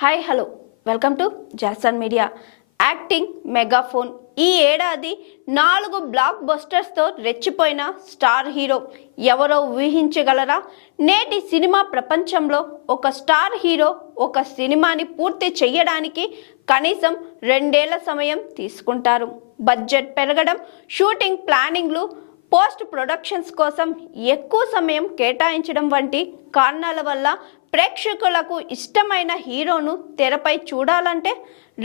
Hi hello welcome to Jason media. Acting megaphone. ఈ ఏడాది 4 black బస్టర్స్తో రెచ్చిపోయిన star hero ఎవరో ఊహించగలరా? నేటి సినిమా ప్రపంచంలో ఒక స్టార్ హీరో ఒక సినిమాని పూర్తి చేయడానికి కనీసం 2 ఏళ్ల సమయం తీసుకుంటారు. బడ్జెట్ పెరగడం, షూటింగ్ ప్లానింగ్లు, పోస్ట్ ప్రొడక్షన్స్ కోసం ఎక్కువ సమయం కేటాయించడం వంటి కారణాల వల్ల ప్రేక్షకులకు ఇష్టమైన హీరోను తెరపై చూడాలంటే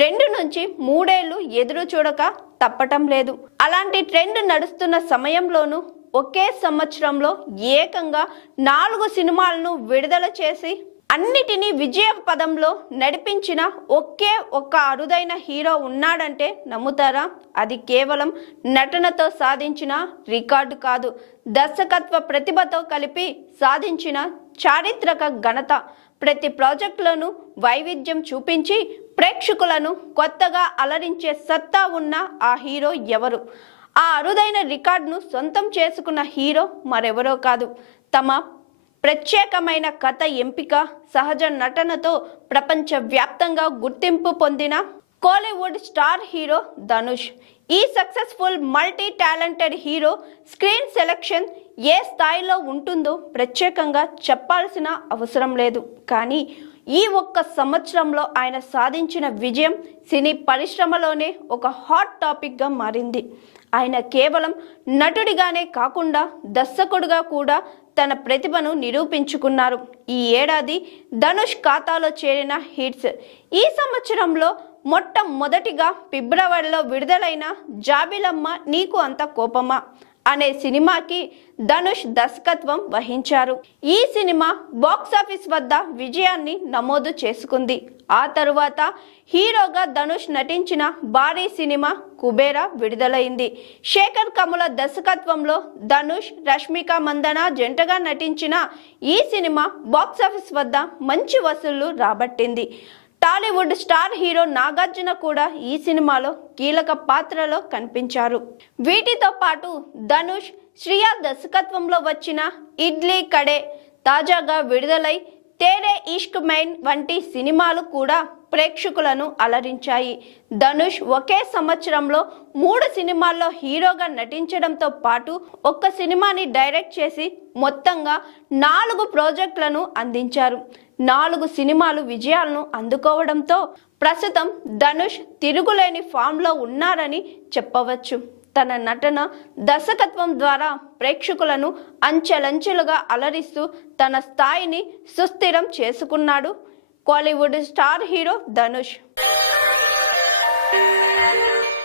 2 నుంచి 3 ఏళ్లు ఎదురు చూడక తప్పటం లేదు. అలాంటి ట్రెండ్ నడుస్తున్న సమయంలోనూ ఒకే సంవత్సరంలో ఏకంగా 4 సినిమాలను విడుదల చేసి అన్నిటినీ విజయ పదంలో నడిపించిన ఒకే ఒక్క అరుదైన హీరో ఉన్నాడంటే నమ్ముతారా? అది కేవలం నటనతో సాధించిన రికార్డు కాదు, దర్శకత్వ ప్రతిభతో కలిపి సాధించిన చారిత్రక ఘనత. ప్రతి ప్రాజెక్టులను వైవిధ్యం చూపించి ప్రేక్షకులను కొత్తగా అలరించే సత్తా ఉన్న ఆ హీరో ఎవరు? ఆ అరుదైన రికార్డును సొంతం చేసుకున్న హీరో మరెవరో కాదు, తమ ప్రత్యేకమైన కథ ఎంపిక, సహజ నటనతో ప్రపంచవ్యాప్తంగా గుర్తింపు పొందిన కోలీవుడ్ స్టార్ హీరో ధనుష్. ఈ successful multi talented hero screen selection ఏ స్థాయిలో ఉంటుందో ప్రత్యేకంగా చెప్పాల్సిన అవసరం లేదు. కానీ ఈ ఒక్క సంవత్సరంలో ఆయన సాధించిన విజయం సినీ పరిశ్రమలోనే ఒక హాట్ టాపిక్గా మారింది. ఆయన కేవలం నటుడిగానే కాకుండా దర్శకుడిగా కూడా తన ప్రతిభను నిరూపించుకున్నారు. ఈ ఏడాది ధనుష్ ఖాతాలో చేరిన హిట్స్. ఈ సంవత్సరంలో మొట్టమొదటిగా ఫిబ్రవరిలో విడుదలైన జాబిలమ్మ నీకు అంత కోపమా అనే సినిమాకి ధనుష్ దర్శకత్వం వహించారు. ఈ సినిమా బాక్సాఫీస్ వద్ద విజయాన్ని నమోదు చేసుకుంది. ఆ తరువాత హీరోగా ధనుష్ నటించిన భారీ సినిమా కుబేరా విడుదలైంది. శేఖర్ కమ్ముల దర్శకత్వంలో ధనుష్, రష్మిక మందన జంటగా నటించిన ఈ సినిమా బాక్సాఫీస్ వద్ద మంచి వసూళ్లు రాబట్టింది. టాలీవుడ్ స్టార్ హీరో నాగార్జున కూడా ఈ సినిమాలో కీలక పాత్రలో కనిపించారు. వీటితో పాటు ధనుష్, శ్రియా దర్శకత్వంలో వచ్చిన ఇడ్లీ కడే, తాజాగా విడుదలై తేరే ఇష్క్ మైన్ వంటి సినిమాలు కూడా ప్రేక్షకులను అలరించాయి. ధనుష్ ఒకే సంవత్సరంలో 3 సినిమాల్లో హీరోగా నటించడంతో పాటు ఒక్క సినిమాని డైరెక్ట్ చేసి మొత్తంగా 4 ప్రాజెక్టులను అందించారు. 4 సినిమాలు విజయాలను అందుకోవడంతో ప్రస్తుతం ధనుష్ తిరుగులేని ఫామ్లో ఉన్నారని చెప్పవచ్చు. తన నటన, దర్శకత్వం ద్వారా ప్రేక్షకులను అంచెలంచెలుగా అలరిస్తూ తన స్థాయిని సుస్థిరం చేసుకున్నాడు కోలీవుడ్ స్టార్ హీరో ధనుష్.